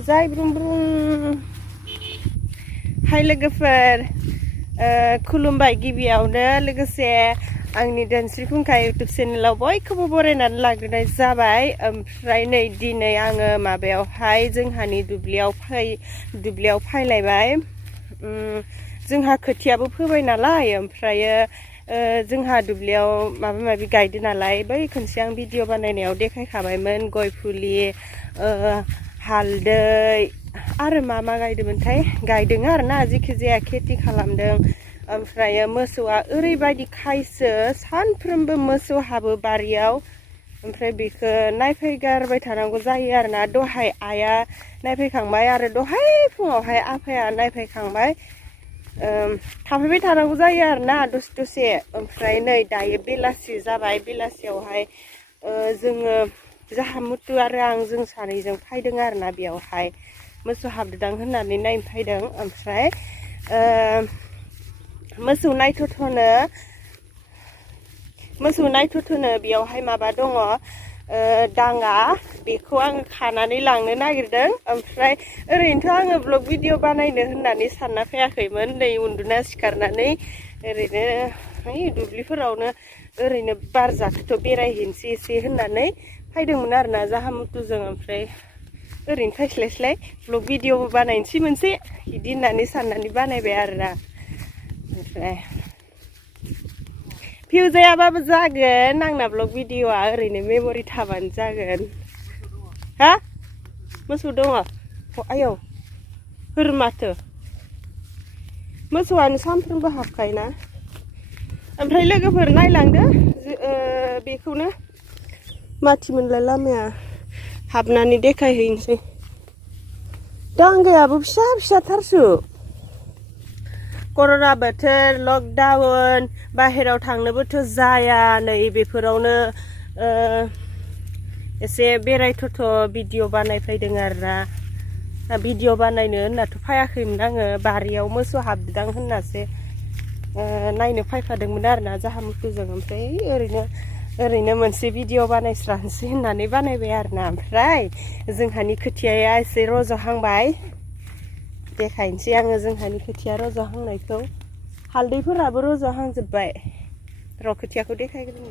Zai brum brum. Hai lwgwfwr, खुलुमबाय गिबियावनो लोगोसे आंनि धोनस्रि फुंखा YouTube चेनेलाव बयखौबो बरायनानै लाग्रोनाय जाबाय। ओमफ्राय नै दिनै आङो माबायावहाय जोंहानि दुब्लियाव फैलायबाय। जोंहा खोथियाबो फोबाय नालाय ओमफ्रायो जोंहा दुब्लियाव माबा माबि गायदों नालाय बै खनसे आं भिडिअ बानायनायाव देखायखाबायमोन गय फुलि हालदै आरो मा गायदोंमोनथाय गायदों आरोना जेखि जाया खेथि खालामदों। ओमफ्राय मोसौआ ओरैबायदि खायसो सानफ्रोमबो मोसौ हाबो बारियाव। ओमफ्राय बेखौ नायफैगारबाय थानांगौ जायो आरोना। दहाय आइया नायफैखांबाय आरो दहाय फुङावहाय आफाया नायफैखांबाय। थाफैबाय थानांगौ जायो आरोना दसे दसे। ओमफ्राय नै दायो बेलासि जाबाय। बेलासियावहाय जोङो जाहा मुथु आरो आं जों सानैजों फैदों आरोना बेयावहाय मोसौ हाबदों होननानै नायनो फैदों। ओमफ्राय मोसौ नायथ'नो बेयावहाय माबा दङ दाङा, बेखौ आङो खानानै लांनो नागिरदों। ओमफ्राय ओरैनोथ' आङो ब्लग भिडिअ बानायनो होननानै सानना फैयाखैमोन। नै उन्दुना सिखारनानै ओरैनो दुब्लिफोरावनो ओरैनो बार जाथावथाव बेरायहैनोसै एसे होननानै फैदोंमोन आरोना जाहा मुथुजों। ओमफ्राय ओरैनो फैस्लायस्लाय ब्लग भिडिअबो बानायनोसै मोनसे बिदि होननानै साननानै बानायबाय आरोना। ओमफ्राय भिउ जायाबाबो जागोन आंना ब्लग भिडिअआ, ओरैनो मेम'रि थाबानो जागोन। हा मोसौ दङ आयौ होर माथो मोसौआनो सानफ्रोमबो हाबखायोना। ओमफ्राय लोगोफोर नायलांदो बेखौनो माथिमोनलाय लामाया हाबनानै देखायहैनोसै। दांगायाबो फिसा फिसाथारसो। कर'ना बोथोर लकडाउन बाहेराव थांनोबोथ' जाया। नै बेफोरावनो एसे बेरायथ'थ' भिडिअ बानायफैदों आरोना। भिडिअ बानायनो होननाथ' फैयाखैमोन आङो, बारियाव मोसौ हाबदां होननासो नायनो फैफादोंमोन आरोना जाहा मुथुजों। ओमफ्राय ओरैनो मोनसे भिडिअ बानायस्रानोसै होननानै बानायबाय आरोना। ओमफ्राय जोंहानि खोथियाया एसे रज'हांबाय, देखायनोसै आङो जोंहानि खोथिया रज'हांनायखौ। हालदैफोराबो रज'हांजोब्बाय। र' खोथियाखौ देखायग्रोनि।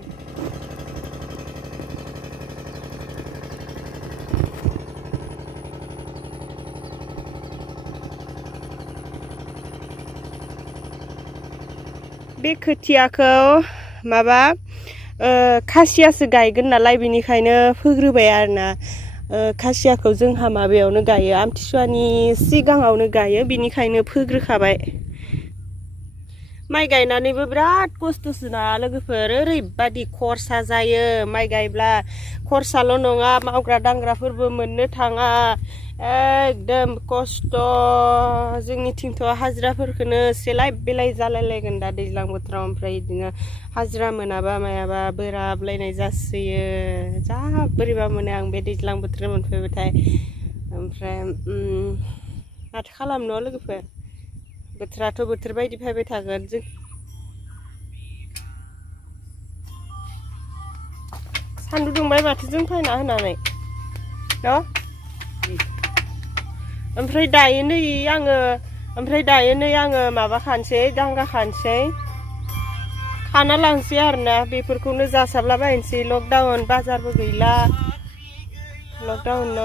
बे खोथियाखौ माबा खासियासो गायगोन नालाय बेनिखायनो फोग्रोबाय आरोना। खासियाखौ जोंहा माबायावनो गायो, आमथिसुवानि सिगाङावनो गायो, बेनिखायनो फोग्रोखाबाय। माइ गायनानैबो बिराद खस्थ'सोना लोगोफोर, ओरैबादि खरसा जायो माइ गायब्ला। खरसाल' नङा मावग्रा दांग्राफोरबो मोननो थाङा, एकदम खस्थ'। जोंनिथिंथ' हाजिराफोरखौनो सेलाय बेलाय जालायलायगोन दा दैज्लां बोथोराव। ओमफ्राय बिदिनो हाजिरा मोनाबा मायाबा बोराबलायनाय जासोयो। जा बोरैबा मोनो आं बे दैज्लां बोथोर मोनफैबाथाय। ओमफ्राय माथो खालामनो लोगोफोर, बोथोराथ' बोथोर बायदि फैबाय थागोन। जों सान्दुं दुंबाय माथो जों फैना होनानै न'। ओमफ्राय दायो नै आङो माबा खानोसै, दांगा खानोसै, खाना लांसै आरोना। बेफोरखौनो जासाबलाबायनोसै। लकडाउन बाजारबो गैला, लकडाउन न'।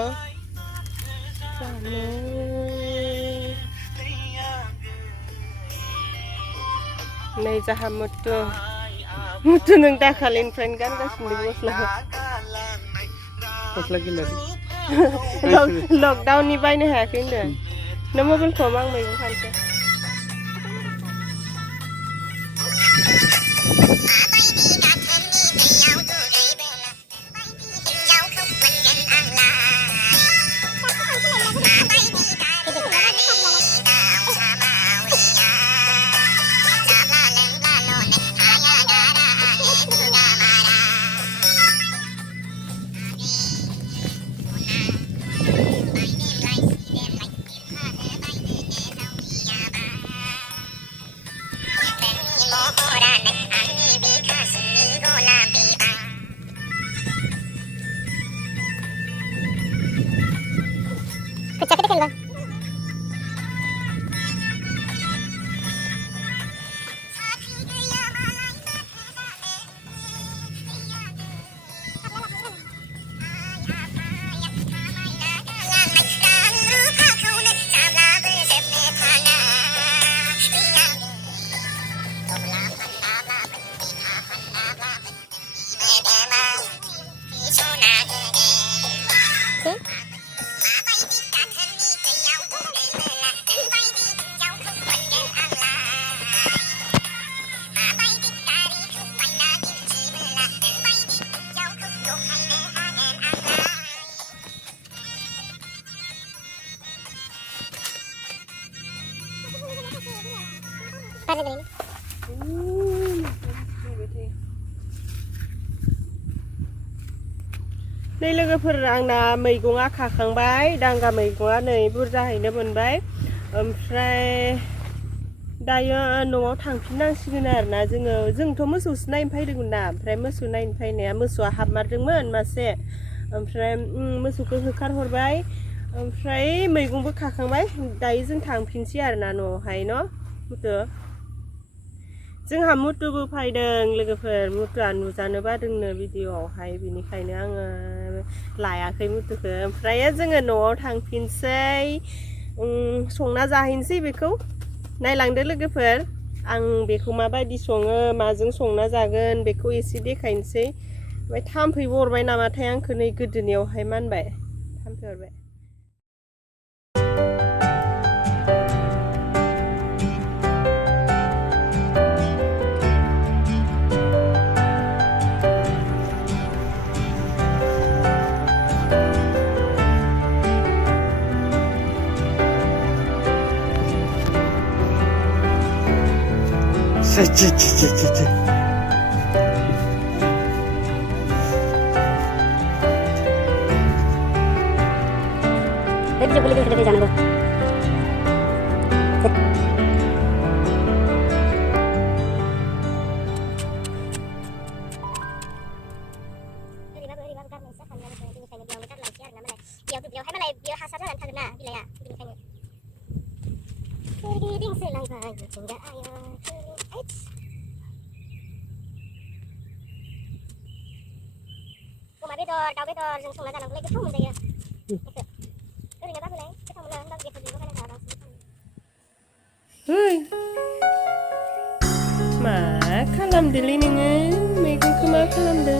नै जाहा Muthu Mutu nang dakalin friend kan kasih di gosla. Gosla gila. Lockdown ni bayne hakin deh. Nama bel komang mai bukan ke. Đây लोगोफोर आंना मैगंआ खाखांबाय दांगा मैगंआ नै बुरजाहैनो मोनबाय ओमफ्राय दायो न'आव थांफिननांसिगोन आरोना जोंथ' मोसौसो नायनो फैदोंमोन ना ओमफ्राय मोसौ नायनो फैनाया मोसौआ हाबमारदोंमोन मासे ओमफ्राय मोसौखौ होखारहरबाय ओमफ्राय मैगंबो खाखांबाय दायो जों थांफिनसै आरोना न'आवहाय न' मुथु जोंहा मुथुबो फैदों लोगोफोर मुथुआ नुजानो बादोंनो भिडिअआवहाय बिनिखायनो आङो लायाखै मुथुखौ ओमफ्राय जोङो न'आव थांफिनसै संना जाहैनोसै बेखौ नायलांदो लोगोफोर आं बेखौ माबायदि सङो माजों संना जागोन बेखौ एसे देखायनोसै ओमफ्राय थाम्फै अरबाय नामाथाय आंखौ नै गोदोनायावहाय मानबाय थाम्फै अरबाय Cek. Jadi boleh kita jalan dulu. Daw bedor जों संना जानांगौलाय गोथाव मोनजायो ओरैनो बाबोलाय गोथाव मोनो होनबा बेफोरजों लगायना जाबा बांसिन मा खालामदोलै नोङो मैगंखौ मा खालामदो